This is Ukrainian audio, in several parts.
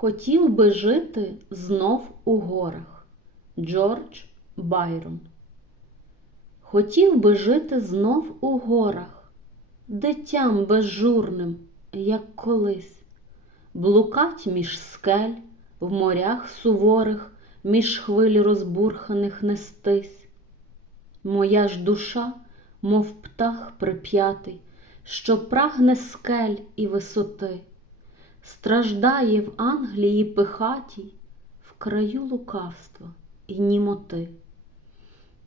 Хотів би жити знов у горах. Джордж Байрон. Хотів би жити знов у горах, дитям безжурним, як колись, блукать між скель, в морях суворих, між хвиль розбурханих нестись. Моя ж душа, мов птах прип'ятий, що прагне скель і висоти, страждає в Англії пихатій, в краю лукавства і німоти.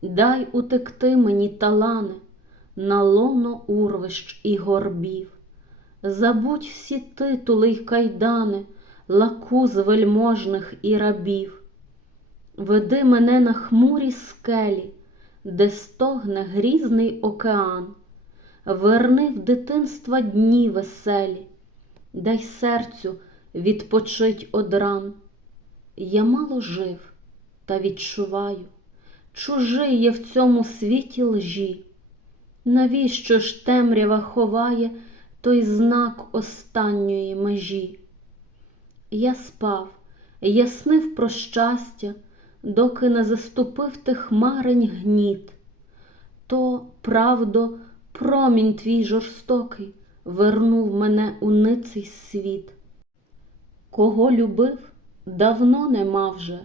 Дай утекти мені талани на лоно урвищ і горбів, забудь всі титули й кайдани, лакуз вельможних і рабів. Веди мене на хмурі скелі, де стогне грізний океан, верни в дитинства дні веселі, дай серцю відпочить од ран. Я мало жив, та відчуваю, чужий є в цьому світі лжі. Навіщо ж темрява ховає той знак останньої межі? Я спав, я снив про щастя, доки не заступив ти хмарень гніт. То, правдо, промінь твій жорстокий вернув мене у ниций світ. Кого любив, давно нема вже,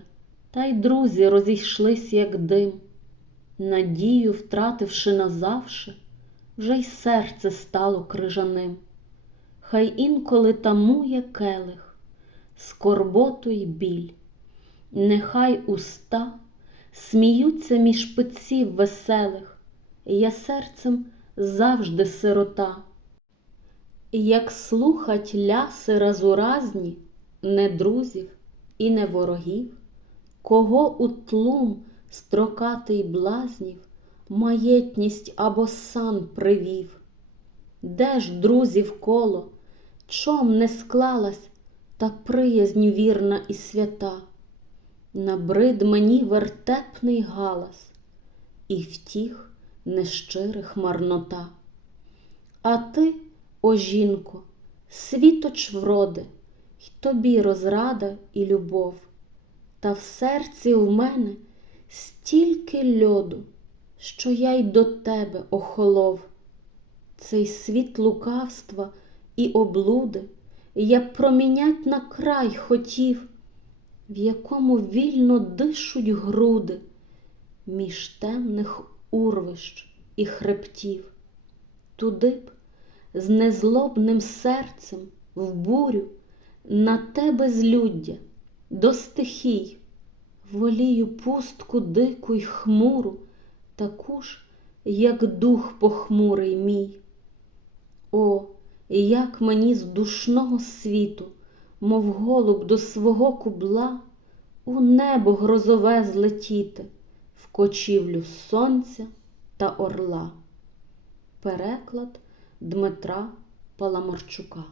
та й друзі розійшлись, як дим. Надію, втративши назавше, вже й серце стало крижаним. Хай інколи тамує келих, скорботу й біль, нехай уста сміються між пиців веселих, я серцем завжди сирота. Як слухать ляси разуразні, не друзів і не ворогів, кого у тлум строкатий блазнів, маєтність або сан привів, де ж друзів коло, чом не склалась та приязнь вірна і свята, набрид мені вертепний галас, і втіх нещирих марнота. А ти, о жінко, світоч вроди, й тобі розрада і любов, та в серці в мене стільки льоду, що я й до тебе охолов. Цей світ лукавства і облуди я промінять на край хотів, в якому вільно дишуть груди між темних урвищ і хребтів. Туди б з незлобним серцем в бурю на тебе злюддя, до стихій, волію пустку дику й хмуру, таку ж, як дух похмурий мій. О, як мені з душного світу, мов голуб до свого кубла, у небо грозове злетіти в кочівлю сонця та орла. Переклад Дмитра Паламарчука